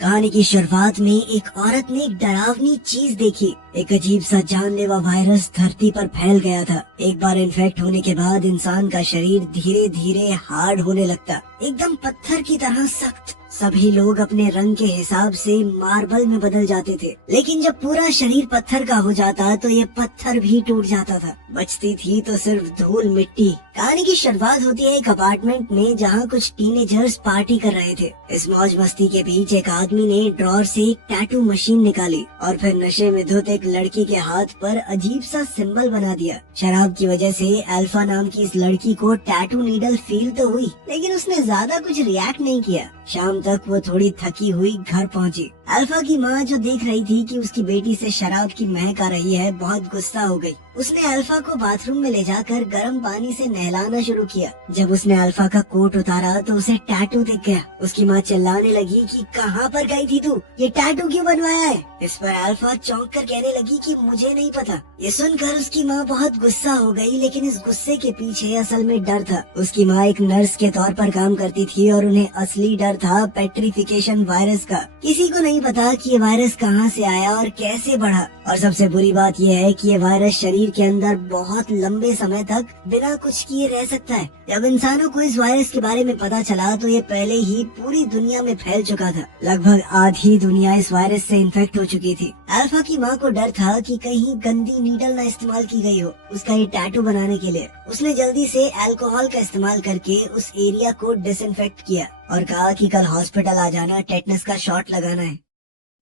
कहानी की शुरुआत में एक औरत ने एक डरावनी चीज देखी। एक अजीब सा जानलेवा वायरस धरती पर फैल गया था। एक बार इन्फेक्ट होने के बाद इंसान का शरीर धीरे धीरे हार्ड होने लगता, एकदम पत्थर की तरह सख्त। सभी लोग अपने रंग के हिसाब से मार्बल में बदल जाते थे, लेकिन जब पूरा शरीर पत्थर का हो जाता तो ये पत्थर भी टूट जाता था। बचती थी तो सिर्फ धूल मिट्टी। कहानी की शुरुआत होती है एक अपार्टमेंट में जहाँ कुछ टीनेजर्स पार्टी कर रहे थे। इस मौज मस्ती के बीच एक आदमी ने ड्रॉर से एक टैटू मशीन निकाली और फिर नशे में धुत एक लड़की के हाथ पर अजीब सा सिंबल बना दिया। शराब की वजह से अल्फा नाम की इस लड़की को टैटू नीडल फील तो हुई, लेकिन उसने ज्यादा कुछ रिएक्ट नहीं किया। शाम तक वो थोड़ी थकी हुई घर पहुंची। अल्फा की माँ जो देख रही थी कि उसकी बेटी से शराब की महक आ रही है, बहुत गुस्सा हो गई। उसने अल्फा को बाथरूम में ले जाकर गर्म पानी से नहलाना शुरू किया। जब उसने अल्फा का कोट उतारा तो उसे टैटू दिख गया। उसकी माँ चिल्लाने लगी कि कहाँ पर गई थी तू, ये टैटू क्यों बनवाया है। इस पर अल्फा चौंक कर कहने लगी कि मुझे नहीं पता। ये सुनकर उसकी माँ बहुत गुस्सा हो गई, लेकिन इस गुस्से के पीछे असल में डर था। उसकी माँ एक नर्स के तौर पर काम करती थी और उन्हें असली डर था पेट्रिफिकेशन वायरस का। किसी को नहीं पता कि ये वायरस कहाँ से आया और कैसे बढ़ा, और सबसे बुरी बात यह है कि ये वायरस शरीर के अंदर बहुत लंबे समय तक बिना कुछ किए रह सकता है। जब इंसानों को इस वायरस के बारे में पता चला तो ये पहले ही पूरी दुनिया में फैल चुका था। लगभग आधी दुनिया इस वायरस से इन्फेक्ट हो चुकी थी। अल्फा की माँ को डर था कि कहीं गंदी नीडल न इस्तेमाल की गई हो उसका ये टैटू बनाने के लिए। उसने जल्दी से अल्कोहल का इस्तेमाल करके उस एरिया को डिसइंफेक्ट किया और कहा कि कल हॉस्पिटल आ जाना, टेटनस का शॉट लगाना है।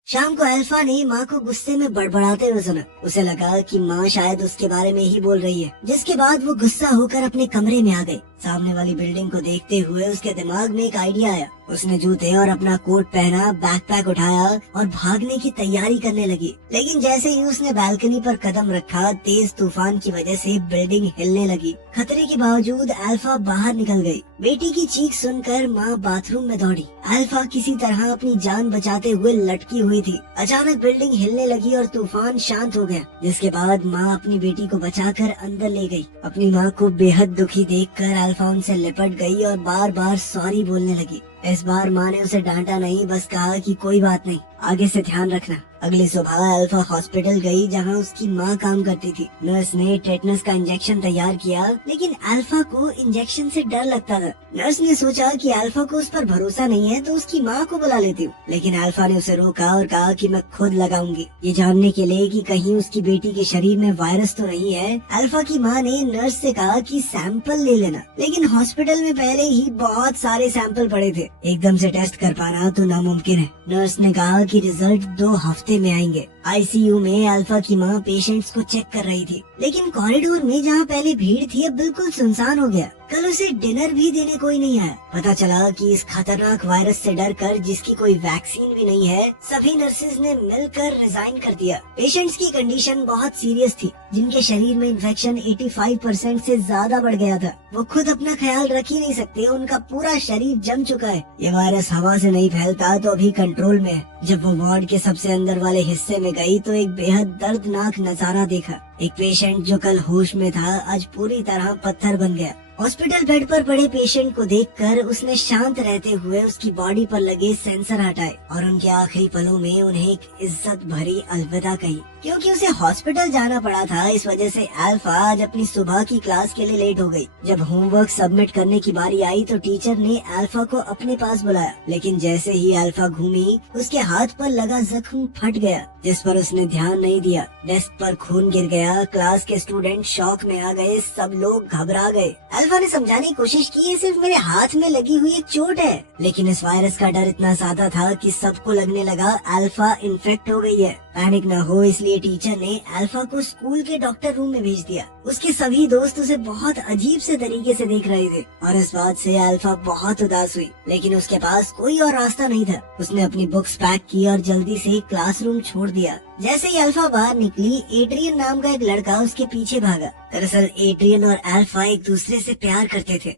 शाम को अल्फा ने माँ को गुस्से में बड़बड़ाते हुए सुना। उसे लगा कि माँ शायद उसके बारे में ही बोल रही है, जिसके बाद वो गुस्सा होकर अपने कमरे में आ गई। सामने वाली बिल्डिंग को देखते हुए उसके दिमाग में एक आइडिया आया। उसने जूते और अपना कोट पहना, बैकपैक उठाया और भागने की तैयारी करने लगी। लेकिन जैसे ही उसने बालकनी पर कदम रखा, तेज तूफान की वजह से बिल्डिंग हिलने लगी। खतरे के बावजूद अल्फा बाहर निकल गई। बेटी की चीख सुनकर माँ बाथरूम में दौड़ी। अल्फा किसी तरह अपनी जान बचाते हुए लटकी हुई थी। अचानक बिल्डिंग हिलने लगी और तूफान शांत हो गया, जिसके बाद माँ अपनी बेटी को बचाकर अंदर ले गई। अपनी माँ को बेहद दुखी देखकर अल्फा उनसे लिपट गई और बार बार सॉरी बोलने लगी। इस बार माँ ने उसे डांटा नहीं, बस कहा कि कोई बात नहीं, आगे से ध्यान रखना। अगली सुबह अल्फा हॉस्पिटल गई जहाँ उसकी माँ काम करती थी। नर्स ने टेटनस का इंजेक्शन तैयार किया, लेकिन अल्फा को इंजेक्शन से डर लगता था। नर्स ने सोचा कि अल्फा को उस पर भरोसा नहीं है तो उसकी माँ को बुला लेती हूँ, लेकिन अल्फा ने उसे रोका और कहा कि मैं खुद लगाऊंगी, ये जानने के लिए कि कहीं उसकी बेटी के शरीर में वायरस तो नहीं है। अल्फा की माँ ने नर्स से कहा कि सैंपल ले लेना, लेकिन हॉस्पिटल में पहले ही बहुत सारे सैंपल पड़े थे, एकदम से टेस्ट कर पाना तो नामुमकिन है। नर्स ने कहा कि रिजल्ट 2 हफ्ते में आएंगे। आईसीयू में अल्फा की माँ पेशेंट्स को चेक कर रही थी, लेकिन कॉरिडोर में जहाँ पहले भीड़ थी अब बिल्कुल सुनसान हो गया। कल उसे डिनर भी देने कोई नहीं आया। पता चला कि इस खतरनाक वायरस से डरकर, जिसकी कोई वैक्सीन भी नहीं है, सभी नर्सेज ने मिलकर रिजाइन कर दिया। पेशेंट्स की कंडीशन बहुत सीरियस थी, जिनके शरीर में इन्फेक्शन 85% से ज्यादा बढ़ गया था। वो खुद अपना ख्याल रख ही नहीं सकते, उनका पूरा शरीर जम चुका है। ये वायरस हवा से नहीं फैलता तो अभी कंट्रोल में है। जब वो वार्ड के सबसे अंदर वाले हिस्से में गई तो एक बेहद दर्दनाक नजारा देखा। एक पेशेंट जो कल होश में था आज पूरी तरह पत्थर बन गया। हॉस्पिटल बेड पर पड़े पेशेंट को देखकर उसने शांत रहते हुए उसकी बॉडी पर लगे सेंसर हटाए और उनके आखिरी पलों में उन्हें एक इज्जत भरी अलविदा कही। क्योंकि उसे हॉस्पिटल जाना पड़ा था, इस वजह से अल्फा आज अपनी सुबह की क्लास के लिए लेट हो गई। जब होमवर्क सबमिट करने की बारी आई तो टीचर ने अल्फा को अपने पास बुलाया, लेकिन जैसे ही अल्फा घूमी उसके हाथ पर लगा जख्म फट गया, जिस पर उसने ध्यान नहीं दिया। डेस्क पर खून गिर गया। क्लास के स्टूडेंट शॉक में आ गए, सब लोग घबरा गए। अल्फा ने समझाने की कोशिश की, ये सिर्फ मेरे हाथ में लगी हुई एक चोट है, लेकिन इस वायरस का डर इतना ज्यादा था कि सबको लगने लगा अल्फा इन्फेक्ट हो गई है। पैनिक न हो इसलिए टीचर ने अल्फा को स्कूल के डॉक्टर रूम में भेज दिया। उसके सभी दोस्त उसे बहुत अजीब से तरीके से देख रहे थे और इस बात से अल्फा बहुत उदास हुई, लेकिन उसके पास कोई और रास्ता नहीं था। उसने अपनी बुक्स पैक की और जल्दी से क्लासरूम छोड़ दिया। जैसे ही अल्फा बाहर निकली, एड्रियन नाम का एक लड़का उसके पीछे भागा। दरअसल एड्रियन और अल्फा एक दूसरे से प्यार करते थे।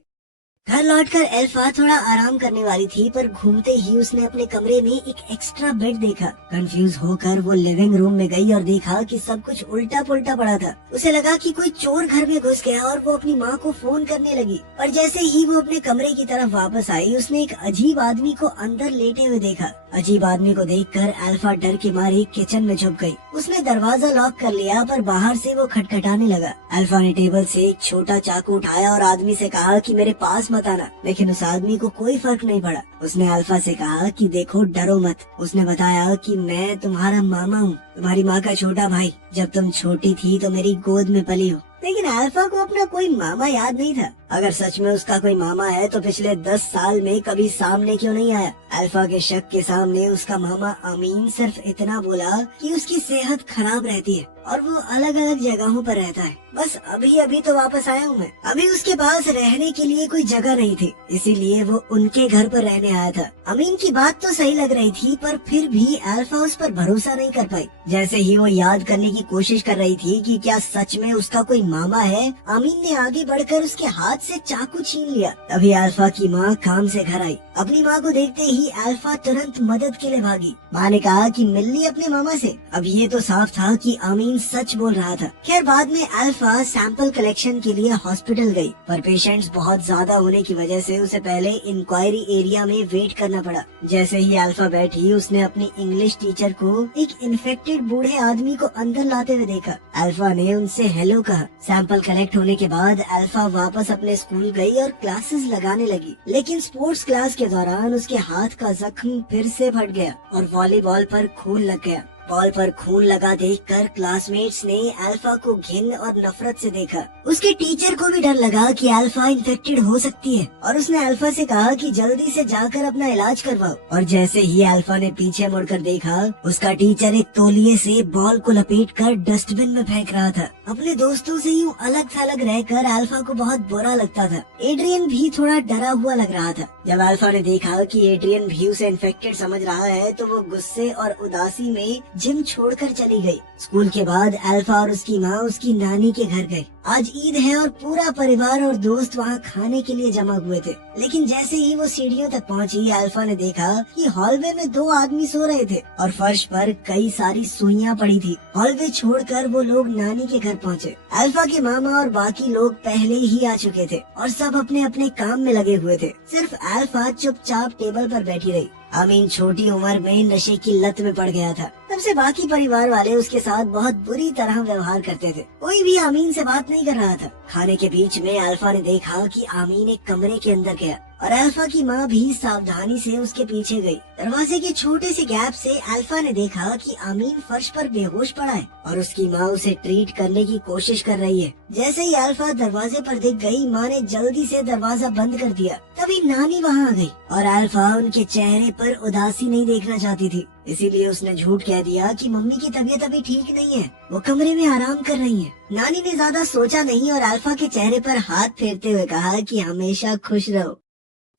घर लौटकर अल्फा थोड़ा आराम करने वाली थी, पर घूमते ही उसने अपने कमरे में एक एक्स्ट्रा बेड देखा। कंफ्यूज होकर वो लिविंग रूम में गई और देखा कि सब कुछ उल्टा पुल्टा पड़ा था। उसे लगा कि कोई चोर घर में घुस गया और वो अपनी माँ को फोन करने लगी। और जैसे ही वो अपने कमरे की तरफ वापस आई, उसने एक अजीब आदमी को अंदर लेटे हुए देखा। अजीब आदमी को देखकर अल्फा डर के मारे किचन में छुप गई। उसने दरवाजा लॉक कर लिया, पर बाहर से वो खटखटाने लगा। अल्फा ने टेबल से एक छोटा चाकू उठाया और आदमी से कहा कि मेरे पास मत आना, लेकिन उस आदमी को कोई फर्क नहीं पड़ा। उसने अल्फा से कहा कि देखो, डरो मत। उसने बताया कि मैं तुम्हारा मामा हूँ, तुम्हारी माँ का छोटा भाई। जब तुम छोटी थी तो मेरी गोद में पली हो। लेकिन अल्फा को अपना कोई मामा याद नहीं था। अगर सच में उसका कोई मामा है तो पिछले 10 साल में कभी सामने क्यों नहीं आया? अल्फा के शक के सामने उसका मामा अमीन सिर्फ इतना बोला कि उसकी सेहत खराब रहती है और वो अलग अलग जगहों पर रहता है। बस अभी अभी तो वापस आया हूँ मैं। अभी उसके पास रहने के लिए कोई जगह नहीं थी, इसीलिए वो उनके घर पर रहने आया था। अमीन की बात तो सही लग रही थी, पर फिर भी अल्फा उस पर भरोसा नहीं कर पाई। जैसे ही वो याद करने की कोशिश कर रही थी कि क्या सच में उसका कोई मामा है, अमीन ने आगे बढ़कर उसके हाथ से चाकू छीन लिया। तभी अल्फा की माँ काम से घर आई। अपनी माँ को देखते ही अल्फा तुरंत मदद के लिए भागी। माँ ने कहा कि मिल ली अपने मामा से। अब ये तो साफ था कि अमीन सच बोल रहा था। खैर, बाद में अल्फा सैंपल कलेक्शन के लिए हॉस्पिटल गई, पर पेशेंट्स बहुत ज्यादा होने की वजह से उसे पहले इंक्वायरी एरिया में वेट करना पड़ा। जैसे ही अल्फा बैठी, उसने अपनी इंग्लिश टीचर को एक इन्फेक्टेड बूढ़े आदमी को अंदर लाते हुए देखा। अल्फा ने उनसे हेलो कहा। सैंपल कलेक्ट होने के बाद अल्फा वापस अपने स्कूल गई और क्लासेस लगाने लगी। लेकिन स्पोर्ट्स क्लास के दौरान उसके हाथ का जख्म फिर से फट गया और वॉलीबॉल पर खून लग गया। बॉल पर खून लगा देखकर क्लासमेट्स ने अल्फा को घिन और नफरत से देखा। उसके टीचर को भी डर लगा कि अल्फा इन्फेक्टेड हो सकती है और उसने अल्फा से कहा कि जल्दी से जाकर अपना इलाज करवाओ। और जैसे ही अल्फा ने पीछे मुड़कर देखा, उसका टीचर एक तौलिए से बॉल को लपेटकर डस्टबिन में फेंक रहा था। अपने दोस्तों से यूं अलग थलग रहकर अल्फा को बहुत बुरा लगता था। एड्रियन भी थोड़ा डरा हुआ लग रहा था। जब अल्फा ने देखा कि एड्रियन भी उसे इन्फेक्टेड समझ रहा है, तो वो गुस्से और उदासी में जिम छोड़कर चली गई। स्कूल के बाद अल्फा और उसकी माँ उसकी नानी के घर गए। आज ईद है और पूरा परिवार और दोस्त वहाँ खाने के लिए जमा हुए थे। लेकिन जैसे ही वो सीढ़ियों तक पहुँची, अल्फा ने देखा कि हॉलवे में 2 आदमी सो रहे थे और फर्श पर कई सारी सुइयां पड़ी थी। हॉलवे छोड़कर वो लोग नानी के घर पहुँचे। अल्फा के मामा और बाकी लोग पहले ही आ चुके थे और सब अपने अपने काम में लगे हुए थे। सिर्फ अल्फा चुपचाप टेबल पर बैठी रही। अमीन छोटी उम्र में नशे की लत में पड़ गया था। तब से बाकी परिवार वाले उसके साथ बहुत बुरी तरह व्यवहार करते थे। कोई भी अमीन से बात नहीं कर रहा था। खाने के बीच में अल्फा ने देखा कि अमीन एक कमरे के अंदर गया और अल्फा की माँ भी सावधानी से उसके पीछे गई। दरवाजे के छोटे से गैप से अल्फा ने देखा कि अमीन फर्श पर बेहोश पड़ा है और उसकी माँ उसे ट्रीट करने की कोशिश कर रही है। जैसे ही अल्फा दरवाजे पर दिख गई, माँ ने जल्दी से दरवाजा बंद कर दिया। तभी नानी वहाँ आ गई और अल्फा उनके चेहरे पर उदासी नहीं देखना चाहती थी, इसीलिए उसने झूठ कह दिया कि मम्मी की तबीयत अभी ठीक नहीं है, वो कमरे में आराम कर रही है। नानी ने ज्यादा सोचा नहीं और अल्फा के चेहरे पर हाथ फेरते हुए कहा कि हमेशा खुश रहो।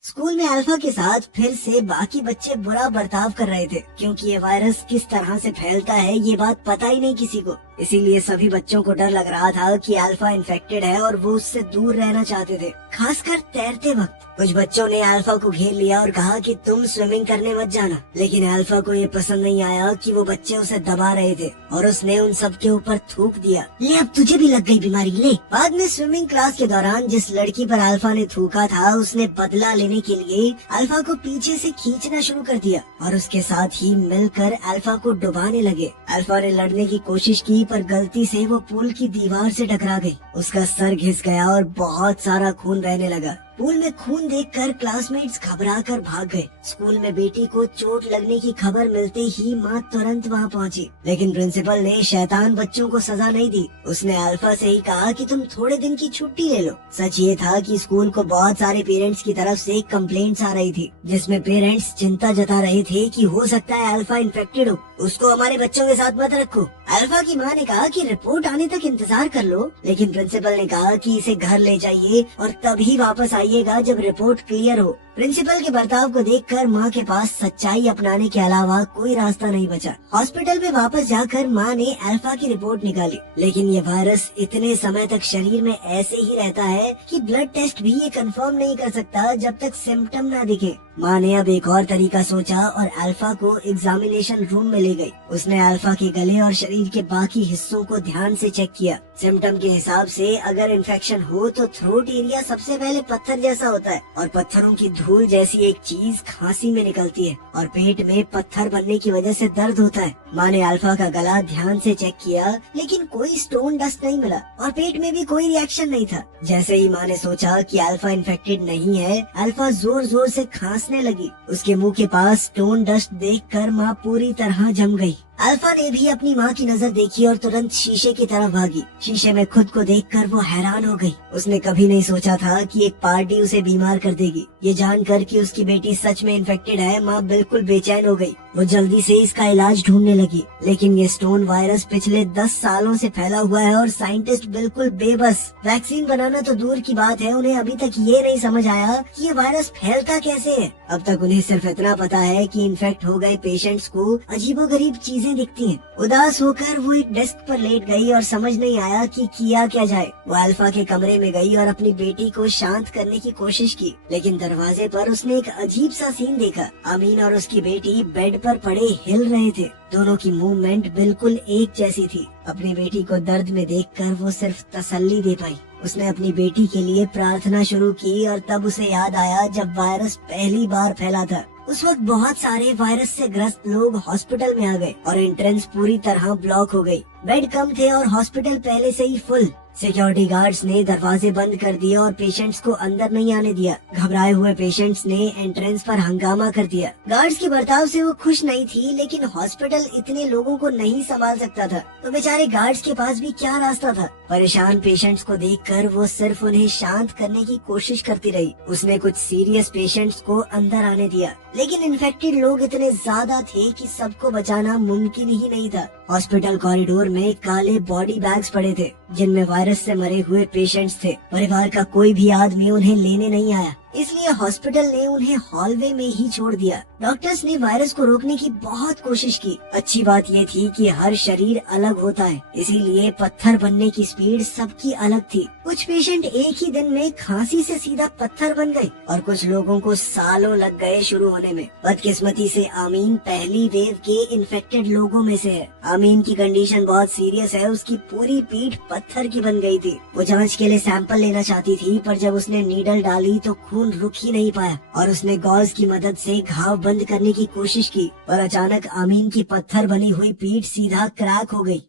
स्कूल में अल्फा के साथ फिर से बाकी बच्चे बुरा बर्ताव कर रहे थे, क्योंकि ये वायरस किस तरह से फैलता है ये बात पता ही नहीं किसी को। इसीलिए सभी बच्चों को डर लग रहा था कि अल्फा इन्फेक्टेड है और वो उससे दूर रहना चाहते थे, खासकर तैरते वक्त। कुछ बच्चों ने अल्फा को घेर लिया और कहा कि तुम स्विमिंग करने मत जाना, लेकिन अल्फा को ये पसंद नहीं आया कि वो बच्चे उसे दबा रहे थे और उसने उन सब के ऊपर थूक दिया। ले, अब तुझे भी लग गई बीमारी, ले। बाद में स्विमिंग क्लास के दौरान जिस लड़की पर अल्फा ने थूका था, उसने बदला लेने के लिए अल्फा को पीछे से खींचना शुरू कर दिया और उसके साथ ही मिलकर अल्फा को डुबाने लगे। अल्फा ने लड़ने की कोशिश की, पर गलती से वो पूल की दीवार से टकरा गई। उसका सर घिस गया और बहुत सारा खून बहने लगा। पूल में खून देखकर क्लासमेट्स घबराकर भाग गए। स्कूल में बेटी को चोट लगने की खबर मिलते ही माँ तुरंत वहाँ पहुँची, लेकिन प्रिंसिपल ने शैतान बच्चों को सजा नहीं दी। उसने अल्फा से ही कहा कि तुम थोड़े दिन की छुट्टी ले लो। सच ये था कि स्कूल को बहुत सारे पेरेंट्स की तरफ से कंप्लेंट्स आ रही थी, जिसमें पेरेंट्स चिंता जता रहे थे कि हो सकता है अल्फा इन्फेक्टेड हो, उसको हमारे बच्चों के साथ मत रखो। अल्फा की माँ ने कहा कि रिपोर्ट आने तक इंतजार कर लो, लेकिन प्रिंसिपल ने कहा कि इसे घर ले जाइए और तभी वापस आइएगा जब रिपोर्ट क्लियर हो। प्रिंसिपल के बर्ताव को देखकर माँ के पास सच्चाई अपनाने के अलावा कोई रास्ता नहीं बचा। हॉस्पिटल में वापस जाकर माँ ने अल्फा की रिपोर्ट निकाली, लेकिन ये वायरस इतने समय तक शरीर में ऐसे ही रहता है कि ब्लड टेस्ट भी ये कंफर्म नहीं कर सकता जब तक सिम्टम ना दिखे। माँ ने अब एक और तरीका सोचा और अल्फा को एग्जामिनेशन रूम में ले गई। उसने अल्फा के गले और शरीर के बाकी हिस्सों को ध्यान से चेक किया। सिम्टम के हिसाब से अगर इन्फेक्शन हो तो थ्रोट एरिया सबसे पहले पत्थर जैसा होता है और पत्थरों की धूल जैसी एक चीज खांसी में निकलती है और पेट में पत्थर बनने की वजह से दर्द होता है। माँ ने अल्फा का गला ध्यान से चेक किया, लेकिन कोई स्टोन डस्ट नहीं मिला और पेट में भी कोई रिएक्शन नहीं था। जैसे ही माँ ने सोचा कि अल्फा इन्फेक्टेड नहीं है, अल्फा जोर जोर से खांसने लगी। उसके मुंह के पास स्टोन डस्ट देखकर माँ पूरी तरह जम गई। अल्फा ने भी अपनी माँ की नजर देखी और तुरंत शीशे की तरफ भागी। शीशे में खुद को देखकर वो हैरान हो गई। उसने कभी नहीं सोचा था कि एक पार्टी उसे बीमार कर देगी। ये जानकर कि उसकी बेटी सच में इन्फेक्टेड है, माँ बिल्कुल बेचैन हो गई। वो जल्दी से इसका इलाज ढूंढने लगी, लेकिन ये स्टोन वायरस पिछले 10 सालों से फैला हुआ है और साइंटिस्ट बिल्कुल बेबस। वैक्सीन बनाना तो दूर की बात है, उन्हें अभी तक ये नहीं समझ आया कि ये वायरस फैलता कैसे है। अब तक उन्हें सिर्फ इतना पता है कि इन्फेक्ट हो गए पेशेंट्स को अजीबोगरीब चीजें दिखती हैं। उदास होकर वो एक डेस्क पर लेट गई और समझ नहीं आया कि किया क्या जाए। वो अल्फा के कमरे में गई और अपनी बेटी को शांत करने की कोशिश की, लेकिन दरवाजे पर उसने एक अजीब सा सीन देखा। अमीन और उसकी बेटी बेड पर पड़े हिल रहे थे। दोनों की मूवमेंट बिल्कुल एक जैसी थी। अपनी बेटी को दर्द में देखकर वो सिर्फ तसल्ली दे पाई। उसने अपनी बेटी के लिए प्रार्थना शुरू की और तब उसे याद आया जब वायरस पहली बार फैला था। उस वक्त बहुत सारे वायरस से ग्रस्त लोग हॉस्पिटल में आ गए और एंट्रेंस पूरी तरह ब्लॉक हो गई। बेड कम थे और हॉस्पिटल पहले से ही फुल। सिक्योरिटी गार्ड्स ने दरवाजे बंद कर दिए और पेशेंट्स को अंदर नहीं आने दिया। घबराए हुए पेशेंट्स ने एंट्रेंस पर हंगामा कर दिया। गार्ड्स के बर्ताव से वो खुश नहीं थी, लेकिन हॉस्पिटल इतने लोगों को नहीं संभाल सकता था, तो बेचारे गार्ड्स के पास भी क्या रास्ता था। परेशान पेशेंट्स को देखकर वो सिर्फ उन्हें शांत करने की कोशिश करती रही। उसने कुछ सीरियस पेशेंट्स को अंदर आने दिया, लेकिन इन्फेक्टेड लोग इतने ज्यादा थे कि सबको बचाना मुमकिन ही नहीं था। हॉस्पिटल कॉरिडोर में काले बॉडी बैग्स पड़े थे, जिनमें वायरस से मरे हुए पेशेंट्स थे। परिवार का कोई भी आदमी उन्हें लेने नहीं आया, इसलिए हॉस्पिटल ने उन्हें हॉलवे में ही छोड़ दिया। डॉक्टर्स ने वायरस को रोकने की बहुत कोशिश की। अच्छी बात ये थी कि हर शरीर अलग होता है, इसीलिए पत्थर बनने की स्पीड सबकी अलग थी। कुछ पेशेंट एक ही दिन में खांसी से सीधा पत्थर बन गए और कुछ लोगों को सालों लग गए शुरू होने में। बदकिस्मती से आमीन पहली वेव के इन्फेक्टेड लोगों में से है। आमीन की कंडीशन बहुत सीरियस है, उसकी पूरी पीठ पत्थर की बन गई थी। वो जांच के लिए सैंपल लेना चाहती थी, पर जब उसने नीडल डाली तो खून रुक ही नहीं पाया और उसने गॉज की मदद से घाव बंद करने की कोशिश की, पर अचानक आमीन की पत्थर बनी हुई पीठ सीधा क्रैक हो गई।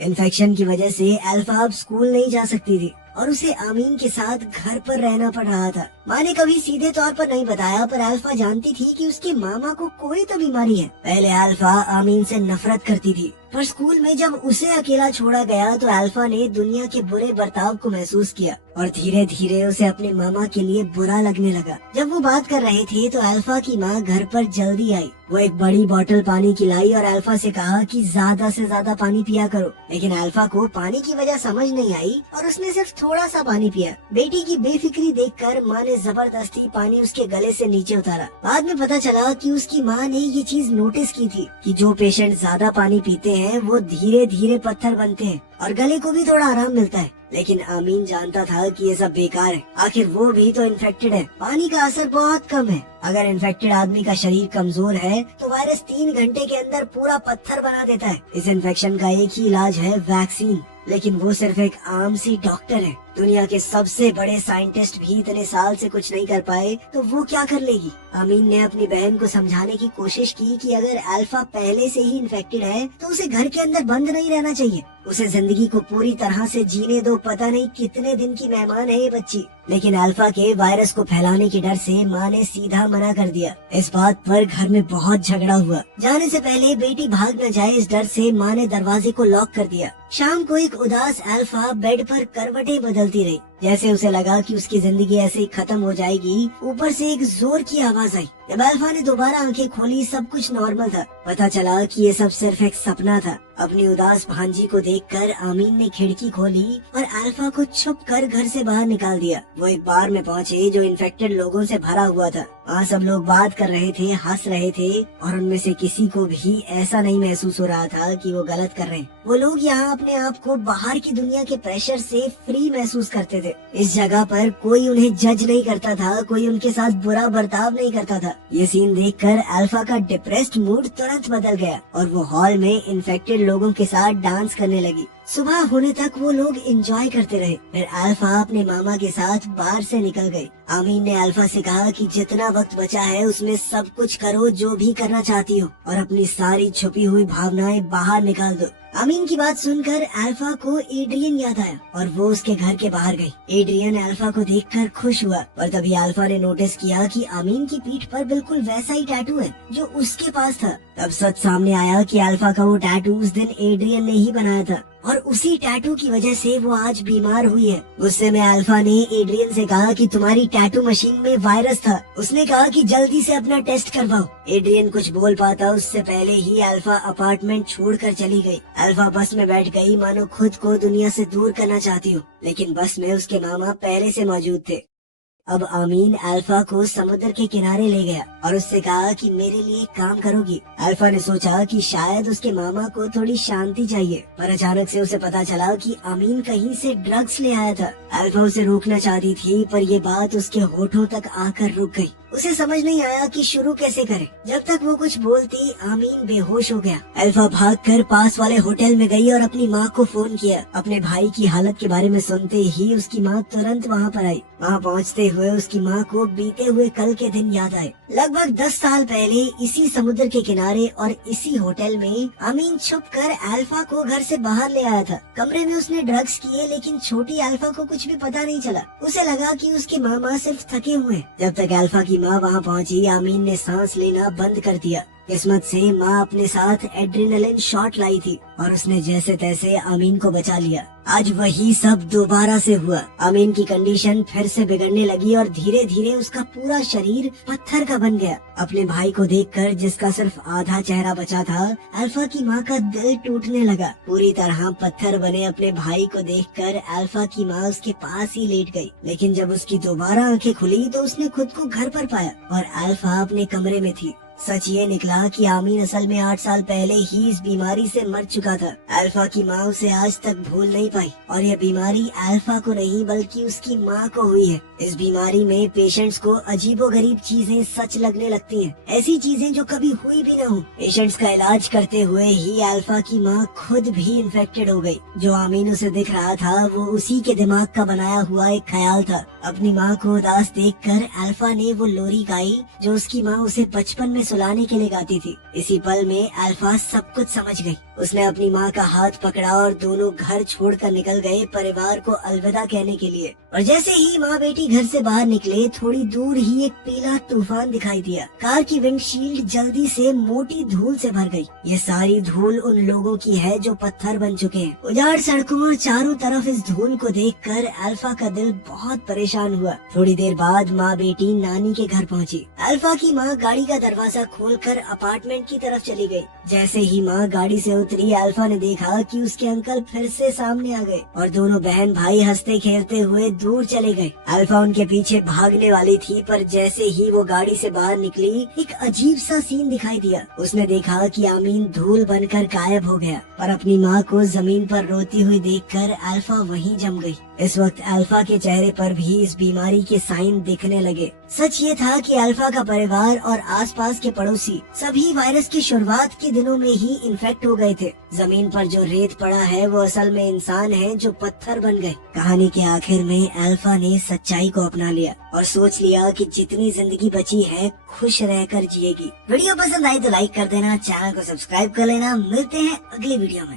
इन्फेक्शन की वजह से अल्फा अब स्कूल नहीं जा सकती थी और उसे आमीन के साथ घर पर रहना पड़ रहा था। माँ ने कभी सीधे तौर पर नहीं बताया, पर अल्फा जानती थी कि उसके मामा को कोई तो बीमारी है। पहले अल्फा आमीन से नफरत करती थी, पर स्कूल में जब उसे अकेला छोड़ा गया तो अल्फा ने दुनिया के बुरे बर्ताव को महसूस किया और धीरे धीरे उसे अपने मामा के लिए बुरा लगने लगा। जब वो बात कर रहे थे तो अल्फा की माँ घर पर जल्दी आई। वो एक बड़ी बोतल पानी की लाई और अल्फा से कहा कि ज्यादा से ज्यादा पानी पिया करो, लेकिन अल्फा को पानी की वजह समझ नहीं आई और उसने सिर्फ थोड़ा सा पानी पिया। बेटी की बेफिक्री देखकर माँ ने जबरदस्ती पानी उसके गले से नीचे उतारा। बाद में पता चला कि उसकी माँ ने ये चीज नोटिस की थी कि जो पेशेंट ज्यादा पानी पीते हैं वो धीरे धीरे पत्थर बनते हैं और गले को भी थोड़ा आराम मिलता है। लेकिन आमीन जानता था कि ये सब बेकार है, आखिर वो भी तो इन्फेक्टेड है। पानी का असर बहुत कम है। अगर इन्फेक्टेड आदमी का शरीर कमजोर है तो वायरस 3 घंटे के अंदर पूरा पत्थर बना देता है। इस इन्फेक्शन का एक ही इलाज है, वैक्सीन, लेकिन वो सिर्फ एक आम सी डॉक्टर है। दुनिया के सबसे बड़े साइंटिस्ट भी इतने साल से कुछ नहीं कर पाए तो वो क्या कर लेगी। आमीन ने अपनी बहन को समझाने की कोशिश की कि अगर अल्फा पहले से ही इन्फेक्टेड है तो उसे घर के अंदर बंद नहीं रहना चाहिए, उसे जिंदगी को पूरी तरह से जीने दो। पता नहीं कितने दिन की मेहमान है ये बच्ची। लेकिन अल्फा के वायरस को फैलाने के डर से माँ ने सीधा मना कर दिया। इस बात पर घर में बहुत झगड़ा हुआ। जाने से पहले बेटी भाग न जाए इस डर से माँ ने दरवाजे को लॉक कर दिया। शाम को एक उदास अल्फा बेड पर करवटें बदलती रही, जैसे उसे लगा कि उसकी जिंदगी ऐसे ही खत्म हो जाएगी। ऊपर से एक जोर की आवाज आई। जब अल्फा ने दोबारा आंखें खोली सब कुछ नॉर्मल था। पता चला कि ये सब सिर्फ एक सपना था। अपनी उदास भांजी को देखकर आमीन ने खिड़की खोली और अल्फा को छुप कर घर से बाहर निकाल दिया। वो एक बार में पहुँचे जो इन्फेक्टेड लोगों से भरा हुआ था। वहाँ सब लोग बात कर रहे थे, हंस रहे थे और उनमें से किसी को भी ऐसा नहीं महसूस हो रहा था कि वो गलत कर रहे हैं। वो लोग यहाँ अपने आप को बाहर की दुनिया के प्रेशर से फ्री महसूस करते थे। इस जगह पर कोई उन्हें जज नहीं करता था, कोई उनके साथ बुरा बर्ताव नहीं करता था। ये सीन देखकर अल्फा का डिप्रेस्ड मूड तुरंत बदल गया और वो हॉल में इन्फेक्टेड लोगों के साथ डांस करने लगी। सुबह होने तक वो लोग एंजॉय करते रहे। फिर अल्फा अपने मामा के साथ बार से निकल गई। आमीन ने अल्फा से कहा कि जितना वक्त बचा है उसमें सब कुछ करो जो भी करना चाहती हो और अपनी सारी छुपी हुई भावनाएं बाहर निकाल दो। आमीन की बात सुनकर अल्फा को एड्रियन याद आया और वो उसके घर के बाहर गई। एड्रियन अल्फा को देखकर खुश हुआ और तभी अल्फा ने नोटिस किया कि आमीन की पीठ पर बिल्कुल वैसा ही टैटू है जो उसके पास था। तब सच सामने आया कि अल्फा का वो टैटू उस दिन एड्रियन ने ही बनाया था और उसी टैटू की वजह से वो आज बीमार हुई है। गुस्से में अल्फा ने एड्रियन से कहा कि तुम्हारी टैटू मशीन में वायरस था। उसने कहा कि जल्दी से अपना टेस्ट करवाओ। एड्रियन कुछ बोल पाता उससे पहले ही अल्फा अपार्टमेंट छोड़कर चली गई। अल्फा बस में बैठ गई मानो खुद को दुनिया से दूर करना चाहती हो, लेकिन बस में उसके मामा पहले से मौजूद थे। अब आमीन अल्फा को समुद्र के किनारे ले गया और उससे कहा कि मेरे लिए काम करोगी। अल्फा ने सोचा कि शायद उसके मामा को थोड़ी शांति चाहिए, पर अचानक से उसे पता चला कि आमीन कहीं से ड्रग्स ले आया था। अल्फा उसे रोकना चाहती थी पर ये बात उसके होठों तक आकर रुक गई। उसे समझ नहीं आया कि शुरू कैसे करे। जब तक वो कुछ बोलती आमीन बेहोश हो गया। अल्फा भागकर पास वाले होटल में गई और अपनी माँ को फोन किया। अपने भाई की हालत के बारे में सुनते ही उसकी माँ तुरंत वहाँ पर आई। वहाँ पहुँचते हुए उसकी माँ को बीते हुए कल के दिन याद आए। लगभग 10 साल पहले इसी समुद्र के किनारे और इसी होटल में आमीन छुपकर अल्फा को घर से बाहर ले आया था। कमरे में उसने ड्रग्स किए लेकिन छोटी अल्फा को कुछ भी पता नहीं चला। उसे लगा कि उसके मामा सिर्फ थके हुए। जब तक अल्फा की माँ वहाँ पहुँची आमीन ने सांस लेना बंद कर दिया। किस्मत से माँ अपने साथ एड्रेनलिन शॉट लाई थी और उसने जैसे तैसे आमीन को बचा लिया। आज वही सब दोबारा से हुआ। आमीन की कंडीशन फिर से बिगड़ने लगी और धीरे धीरे उसका पूरा शरीर पत्थर का बन गया। अपने भाई को देखकर जिसका सिर्फ आधा चेहरा बचा था, अल्फा की माँ का दिल टूटने लगा। पूरी तरह पत्थर बने अपने भाई को देखकर अल्फा की माँ उसके पास ही लेट गई। लेकिन जब उसकी दोबारा आंखें खुली तो उसने खुद को घर पर पाया और अल्फा अपने कमरे में थी। सच ये निकला कि आमीन असल में 8 साल पहले ही इस बीमारी से मर चुका था। अल्फा की माँ उसे आज तक भूल नहीं पाई और यह बीमारी अल्फा को नहीं बल्कि उसकी माँ को हुई है। इस बीमारी में पेशेंट्स को अजीबोगरीब चीजें सच लगने लगती हैं, ऐसी चीजें जो कभी हुई भी न हो। पेशेंट्स का इलाज करते हुए ही अल्फा की माँ खुद भी इन्फेक्टेड हो गई। जो आमीन उसे दिख रहा था वो उसी के दिमाग का बनाया हुआ एक ख्याल था। अपनी माँ को उदास देखकर अल्फा ने वो लोरी गाई जो उसकी माँ उसे बचपन में सुलाने के लिए गाती थी। इसी पल में अल्फा सब कुछ समझ गई। उसने अपनी माँ का हाथ पकड़ा और दोनों घर छोड़कर निकल गए परिवार को अलविदा कहने के लिए। और जैसे ही माँ बेटी घर से बाहर निकले थोड़ी दूर ही एक पीला तूफान दिखाई दिया। कार की विंडशील्ड जल्दी से मोटी धूल से भर गई। ये सारी धूल उन लोगों की है जो पत्थर बन चुके हैं। उजाड़ सड़कों और चारों तरफ इस धूल को देखकर अल्फा का दिल बहुत परेशान हुआ। थोड़ी देर बाद माँ बेटी नानी के घर पहुँची। अल्फा की माँ गाड़ी का दरवाजा खोलकर अपार्टमेंट की तरफ चली गई। जैसे ही माँ गाड़ी से उतरी अल्फा ने देखा कि उसके अंकल फिर से सामने आ गए और दोनों बहन भाई हंसते खेलते हुए दूर चले गए। अल्फा उनके पीछे भागने वाली थी पर जैसे ही वो गाड़ी से बाहर निकली एक अजीब सा सीन दिखाई दिया। उसने देखा कि आमीन धूल बनकर गायब हो गया और अपनी माँ को जमीन पर रोती हुई देखकर अल्फा वहीं जम गई। इस वक्त अल्फा के चेहरे पर भी इस बीमारी के साइन दिखने लगे। सच ये था कि अल्फा का परिवार और आसपास के पड़ोसी सभी वायरस की शुरुआत के दिनों में ही इन्फेक्ट हो गए थे। जमीन पर जो रेत पड़ा है वो असल में इंसान है जो पत्थर बन गए। कहानी के आखिर में अल्फा ने सच्चाई को अपना लिया और सोच लिया कि जितनी जिंदगी बची है खुश रहकर जिएगी। वीडियो पसंद आई तो लाइक कर देना, चैनल को सब्सक्राइब कर लेना। मिलते हैं अगली वीडियो में।